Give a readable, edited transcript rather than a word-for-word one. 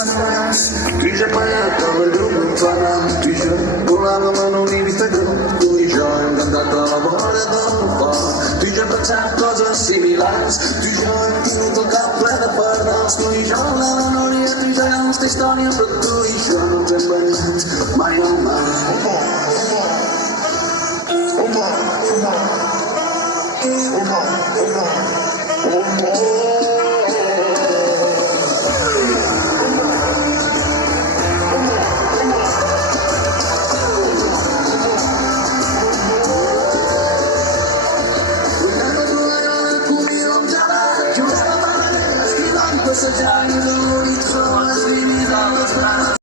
Tu ja pagat amb el grup infernal, tu i jo volàvem en un Instagram, tu i jo hem cantat a la vora del foc, tu i jo hem pensat coses similars, tu i jo hem tingut el cap ple de pardals, tu i jo la memòria, tu i jo la nostra història, però tu i jo no ens hem banyat mai al mar. Oh,